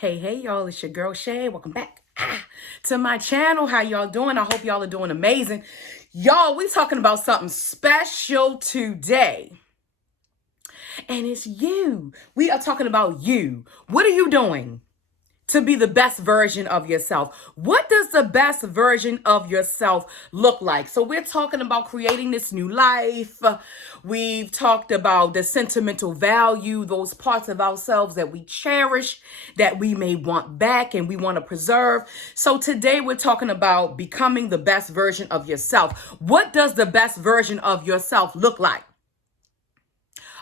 Hey, y'all, it's your girl Shay. Welcome back to my channel. How y'all doing? I hope y'all are doing amazing. Y'all, we talking about something special today. And it's you. We are talking about you. What are you doing to be the best version of yourself? What does the best version of yourself look like? So we're talking about creating this new life. We've talked about the sentimental value, those parts of ourselves that we cherish, that we may want back and we want to preserve. So today we're talking about becoming the best version of yourself. What does the best version of yourself look like?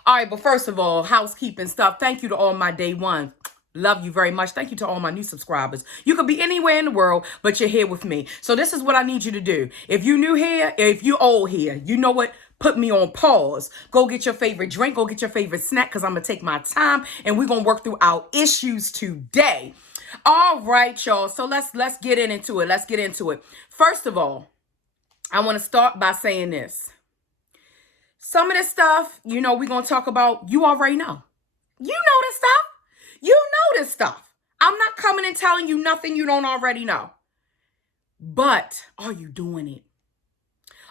All right, but first of all, housekeeping stuff. Thank you to all my day ones. Love you very much. Thank you to all my new subscribers. You could be anywhere in the world, but you're here with me. So this is what I need you to do. If you new here, if you old here, you know what? Put me on pause. Go get your favorite drink. Go get your favorite snack because I'm going to take my time and we're going to work through our issues today. All right, y'all. So let's get into it. Let's get into it. First of all, I want to start by saying this. Some of this stuff, we're going to talk about, you already know. You know this stuff. You know this stuff. I'm not coming and telling you nothing you don't already know. But are you doing it?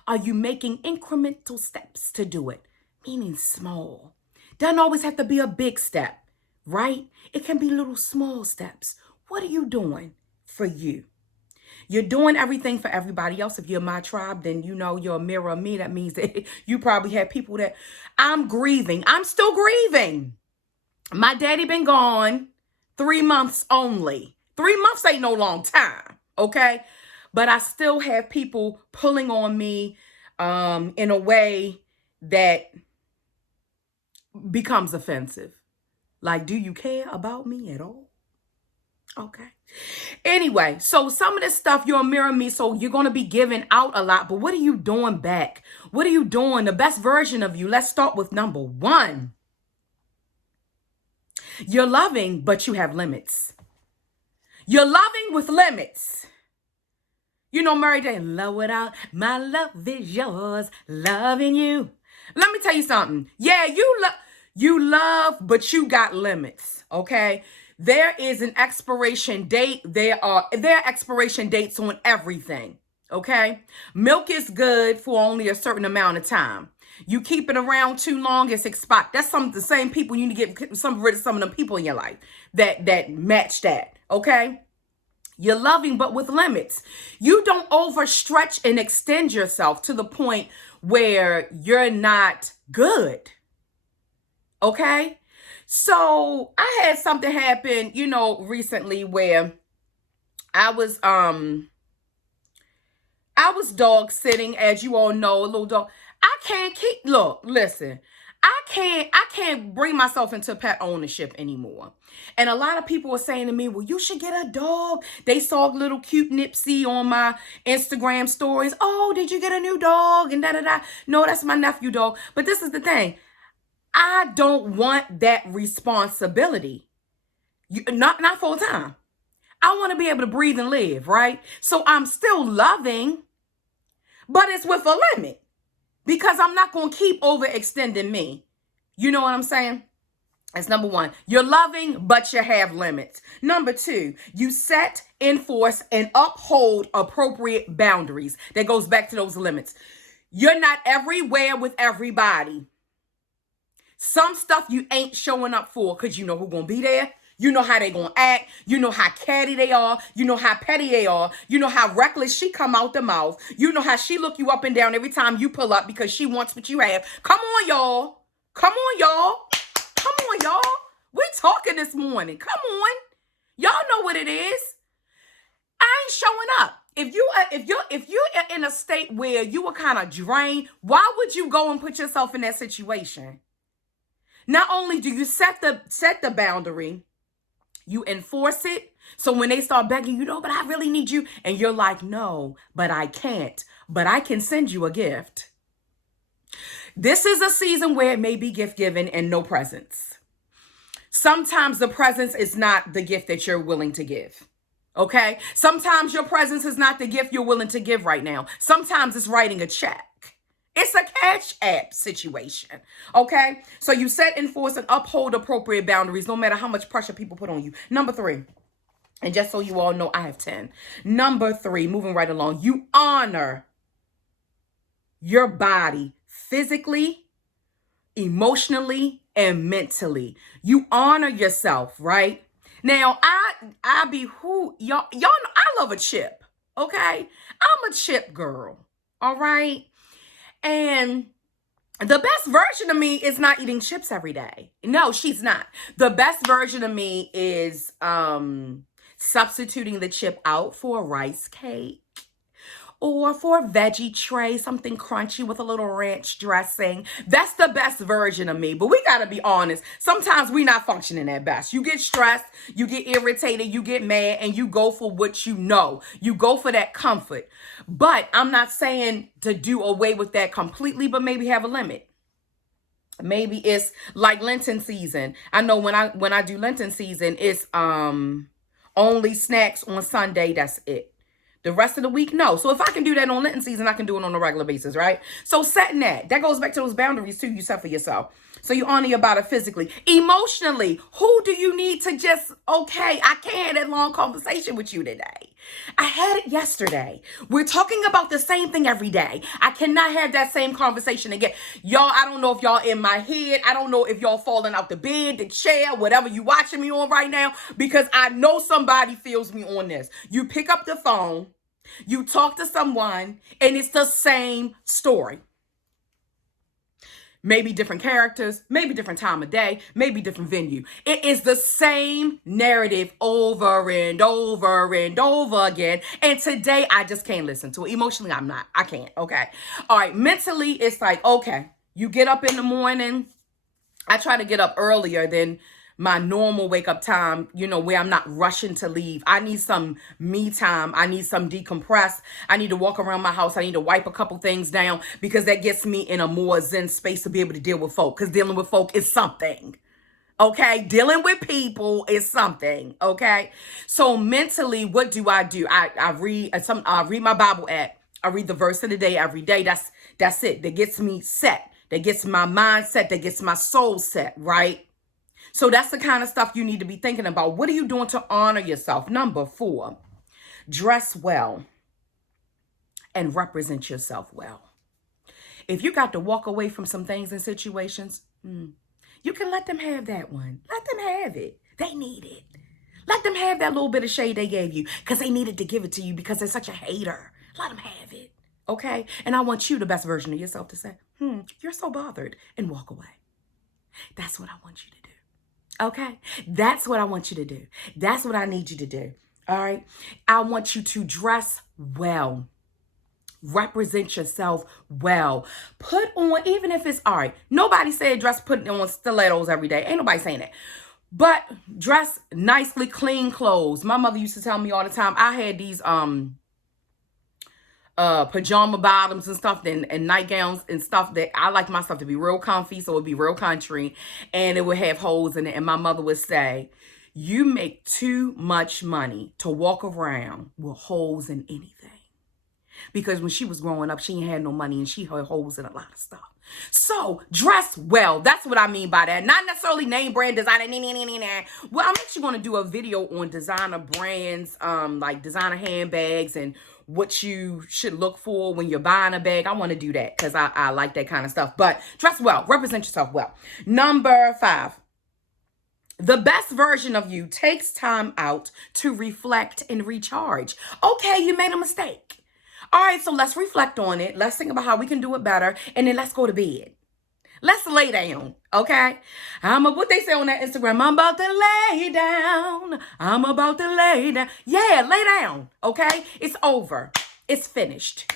Are you making incremental steps to do it? Meaning small. Doesn't always have to be a big step, right? It can be little small steps. What are you doing for you? You're doing everything for everybody else. If you're my tribe, then you know you're a mirror of me. That means that you probably have people that I'm grieving. I'm still grieving. My daddy been gone 3 months only. 3 months ain't no long time, okay? But I still have people pulling on me in a way that becomes offensive. Like, do you care about me at all? Okay. Anyway, so some of this stuff, you're a mirror me, so you're going to be giving out a lot. But what are you doing back? What are you doing? The best version of you. Let's start with number one. You're loving, but you have limits. You're loving with limits. You know, Mary Jane, love without my love is yours, loving you. Let me tell you something. Yeah, you love, but you got limits, okay? There is an expiration date. There are expiration dates on everything, okay? Milk is good for only a certain amount of time. You keep it around too long, it's expired. That's the same people. You need to get rid of some of them people in your life that match that, okay? You're loving, but with limits. You don't overstretch and extend yourself to the point where you're not good, okay? So I had something happen, recently where I was dog sitting, as you all know, a little dog. Listen, I can't bring myself into pet ownership anymore. And a lot of people are saying to me, well, you should get a dog. They saw little cute Nipsey on my Instagram stories. Oh, did you get a new dog? And da-da-da. No, that's my nephew dog. But this is the thing. I don't want that responsibility. Not full time. I want to be able to breathe and live, right? So I'm still loving, but it's with a limit because I'm not going to keep overextending me. You know what I'm saying? That's number one. You're loving, but you have limits. Number two, you set, enforce, and uphold appropriate boundaries. That goes back to those limits. You're not everywhere with everybody. Some stuff you ain't showing up for because you know who's going to be there. You know how they going to act. You know how catty they are. You know how petty they are. You know how reckless she come out the mouth. You know how she look you up and down every time you pull up because she wants what you have. Come on, y'all. Come on, y'all. Come on, y'all. We talking this morning. Come on. Y'all know what it is. I ain't showing up. If you're in a state where you were kind of drained, why would you go and put yourself in that situation? Not only do you set the boundary, you enforce it. So when they start begging, but I really need you. And you're like, no, but I can't. But I can send you a gift. This is a season where it may be gift giving and no presents. Sometimes the presence is not the gift that you're willing to give. Okay? Sometimes your presence is not the gift you're willing to give right now. Sometimes it's writing a check It's a Cash App situation. Okay? So you set, enforce, and uphold appropriate boundaries no matter how much pressure people put on you. Number 3. And just so you all know, I have 10. Number 3, moving right along, you honor your body physically, emotionally, and mentally. You honor yourself, right? Now, I be who y'all know I love a chip, okay? I'm a chip girl, all right? And the best version of me is not eating chips every day. No, she's not. The best version of me is substituting the chip out for a rice cake or for a veggie tray, something crunchy with a little ranch dressing. That's the best version of me. But we got to be honest. Sometimes we not functioning at best. You get stressed, you get irritated, you get mad, and you go for what you know. You go for that comfort. But I'm not saying to do away with that completely, but maybe have a limit. Maybe it's like Lenten season. I know when I do Lenten season, it's only snacks on Sunday. That's it. The rest of the week, no. So if I can do that on Lenten season, I can do it on a regular basis, right? So setting that goes back to those boundaries too you set for yourself. So you honor your body physically. Emotionally, who do you need to just, okay, I can't have that long conversation with you today. I had it yesterday. We're talking about the same thing every day. I cannot have that same conversation again. Y'all, I don't know if y'all in my head. I don't know if y'all falling out the bed, the chair, whatever you watching me on right now, because I know somebody feels me on this. You pick up the phone, you talk to someone, and it's the same story. Maybe different characters, maybe different time of day, maybe different venue. It is the same narrative over and over and over again. And today, I just can't listen to it. Emotionally, I can't, okay? All right, mentally, it's like, okay, you get up in the morning. I try to get up earlier than my normal wake up time, where I'm not rushing to leave. I need some me time. I need some decompress. I need to walk around my house. I need to wipe a couple things down because that gets me in a more zen space to be able to deal with folk, because dealing with folk is something. Okay, dealing with people is something. Okay, so mentally, what do? I read my Bible app. I read the verse of the day every day. That's it. That gets me set. That gets my mind set. That gets my soul set. Right. So that's the kind of stuff you need to be thinking about. What are you doing to honor yourself? Number 4, dress well and represent yourself well. If you got to walk away from some things and situations, you can let them have that one. Let them have it. They need it. Let them have that little bit of shade they gave you because they needed to give it to you because they're such a hater. Let them have it. Okay? And I want you, the best version of yourself, to say, you're so bothered, and walk away. That's what I want you to do. Okay? That's what I want you to do. That's what I need you to do. All right? I want you to dress well. Represent yourself well. Put on, even if it's, all right, nobody said dress putting on stilettos every day. Ain't nobody saying that. But dress nicely, clean clothes. My mother used to tell me all the time, I had these pajama bottoms and stuff and nightgowns and stuff that I like my stuff to be real comfy, so it'd be real country, and it would have holes in it. And my mother would say, you make too much money to walk around with holes in anything. Because when she was growing up, she ain't had no money and she had holes in a lot of stuff. So dress well. That's what I mean by that. Not necessarily name brand designer. Well, I'm actually going to do a video on designer brands, like designer handbags and what you should look for when you're buying a bag. I want to do that because I like that kind of stuff. But dress well. Represent yourself well. Number 5. The best version of you takes time out to reflect and recharge. Okay, you made a mistake. All right, so let's reflect on it. Let's think about how we can do it better. And then let's go to bed. Let's lay down, okay? What they say on that Instagram, I'm about to lay down. I'm about to lay down. Yeah, lay down, okay? It's over. It's finished.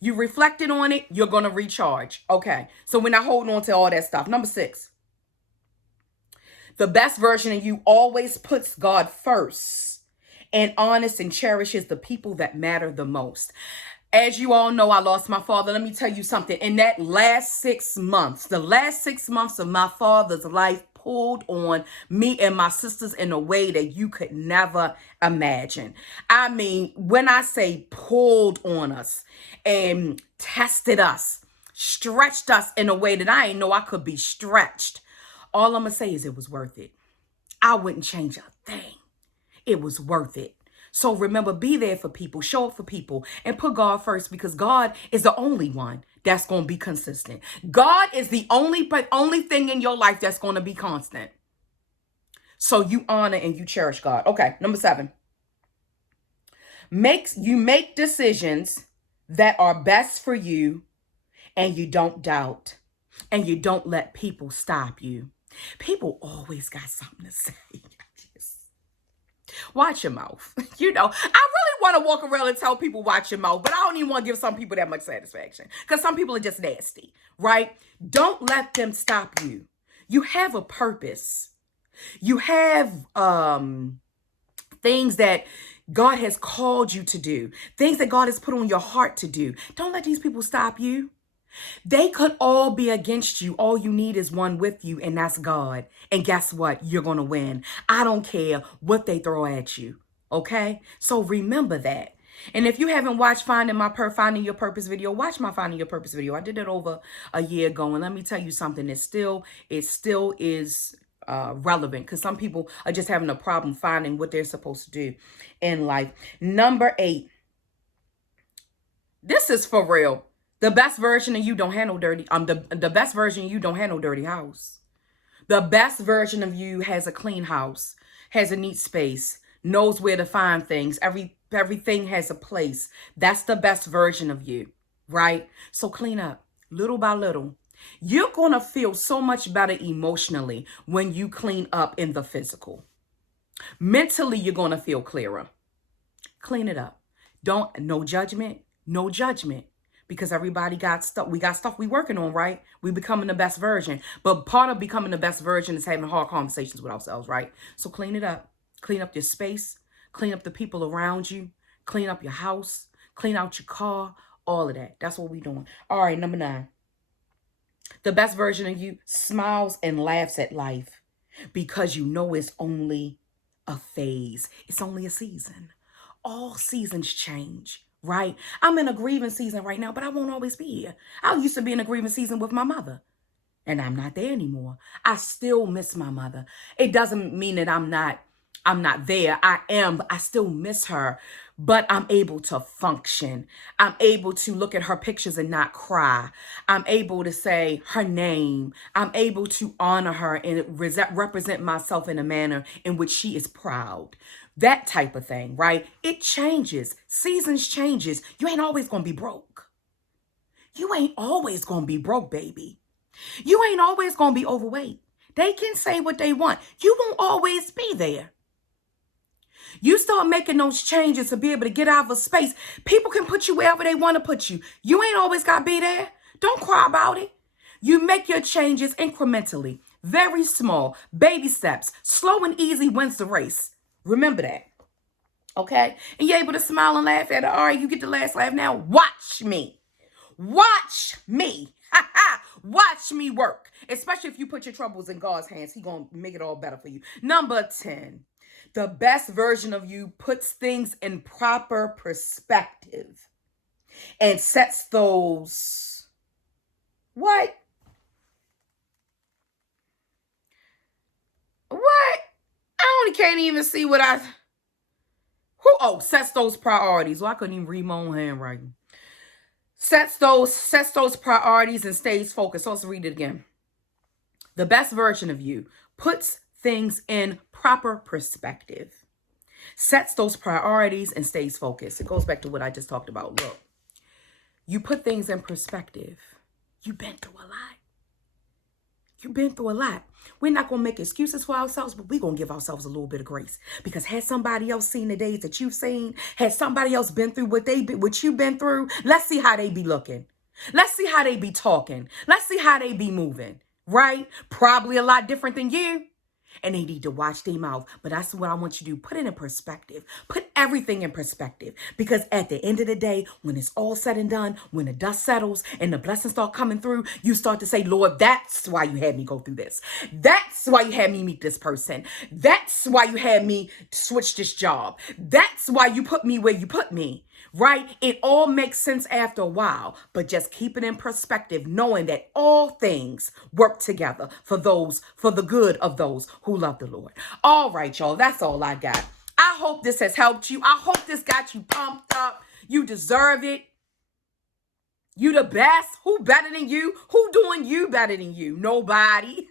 You reflected on it. You're going to recharge. Okay, so we're not holding on to all that stuff. Number 6. The best version of you always puts God first and honors and cherishes the people that matter the most. As you all know, I lost my father. Let me tell you something. In that last 6 months, the last 6 months of my father's life pulled on me and my sisters in a way that you could never imagine. I mean, when I say pulled on us and tested us, stretched us in a way that I ain't know I could be stretched. All I'm going to say is it was worth it. I wouldn't change a thing. It was worth it. So remember, be there for people, show up for people, and put God first, because God is the only one that's going to be consistent. God is the only thing in your life that's going to be constant. So you honor and you cherish God. Okay, number 7. You make decisions that are best for you, and you don't doubt, and you don't let people stop you. People always got something to say. Watch your mouth. I really want to walk around and tell people watch your mouth, but I don't even want to give some people that much satisfaction, because some people are just nasty, right? Don't let them stop you. You have a purpose. You have things that God has called you to do, things that God has put on your heart to do. Don't let these people stop you. They could all be against you. All you need is one with you, and that's God. And guess what? You're going to win. I don't care what they throw at you. Okay? So remember that. And if you haven't watched Finding Your Purpose video, watch my Finding Your Purpose video. I did it over a year ago. And let me tell you something. It still is relevant, because some people are just having a problem finding what they're supposed to do in life. Number 8. This is for real. The best version of you don't handle dirty. The best version of you don't handle dirty house. The best version of you has a clean house, has a neat space, knows where to find things. Everything has a place. That's the best version of you, right? So clean up little by little. You're going to feel so much better emotionally when you clean up in the physical. Mentally, you're going to feel clearer. Clean it up. No judgment, because everybody got stuff. We got stuff we working on, right? We becoming the best version. But part of becoming the best version is having hard conversations with ourselves, right? So clean it up. Clean up your space. Clean up the people around you. Clean up your house. Clean out your car. All of that. That's what we doing. All right, number 9. The best version of you smiles and laughs at life, because you know it's only a phase. It's only a season. All seasons change, right? I'm in a grieving season right now, but I won't always be here. I used to be in a grieving season with my mother, and I'm not there anymore. I still miss my mother. It doesn't mean that I'm not there. I still miss her, but I'm able to function. I'm able to look at her pictures and not cry. I'm able to say her name. I'm able to honor her and represent myself in a manner in which she is proud. That type of thing, right? It changes. Seasons changes. You ain't always going to be broke. You ain't always going to be broke, baby. You ain't always going to be overweight. They can say what they want. You won't always be there. You start making those changes to be able to get out of a space. People can put you wherever they want to put you. You ain't always got to be there. Don't cry about it. You make your changes incrementally, very small, baby steps. Slow and easy wins the race. Remember that. Okay? And you're able to smile and laugh at it. All right, you get the last laugh now. Watch me. Watch me. Watch me work. Especially if you put your troubles in God's hands. He's going to make it all better for you. Number 10. The best version of you puts things in proper perspective and sets those... What? I only can't even see what I... sets those priorities. Well, I couldn't even read my own handwriting. Sets those priorities and stays focused. So let's read it again. The best version of you puts things in proper perspective, sets those priorities, and stays focused. It goes back to what I just talked about. Look, you put things in perspective. You've been through a lot. You've been through a lot. We're not going to make excuses for ourselves, but we're going to give ourselves a little bit of grace. Because had somebody else seen the days that you've seen, had somebody else been through what you've been through, let's see how they be looking. Let's see how they be talking. Let's see how they be moving, right? Probably a lot different than you. And they need to watch their mouth. But that's what I want you to do. Put it in perspective. Put everything in perspective. Because at the end of the day, when it's all said and done, when the dust settles and the blessings start coming through, you start to say, Lord, that's why you had me go through this. That's why you had me meet this person. That's why you had me switch this job. That's why you put me where you put me. Right? It all makes sense after a while, but just keep it in perspective, knowing that all things work together for the good of those who love the Lord. All right, y'all, that's all I got. I hope this has helped you. I hope this got you pumped up. You deserve it. You the best. Who better than you? Who doing you better than you? Nobody.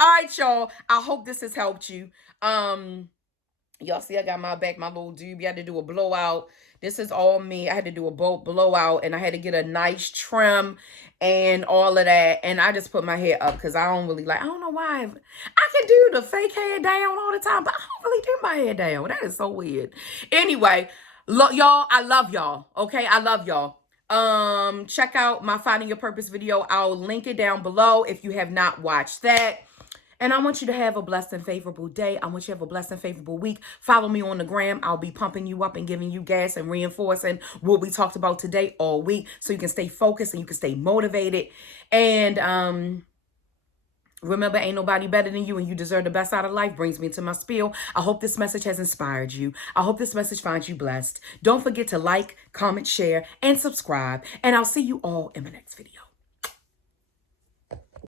All right, y'all. I hope this has helped you. Y'all see I got my back, my little doobie. I had to do a blowout. This is all me. I had to do a blowout, and I had to get a nice trim and all of that. And I just put my hair up because I don't know why. I can do the fake hair down all the time, but I don't really do my hair down. That is so weird. Anyway, y'all, I love y'all. Okay, I love y'all. Check out my Finding Your Purpose video. I'll link it down below if you have not watched that. And I want you to have a blessed and favorable day. I want you to have a blessed and favorable week. Follow me on the gram. I'll be pumping you up and giving you gas and reinforcing what we talked about today all week so you can stay focused and you can stay motivated. And remember, ain't nobody better than you and you deserve the best out of life. Brings me to my spiel. I hope this message has inspired you. I hope this message finds you blessed. Don't forget to like, comment, share, and subscribe. And I'll see you all in my next video.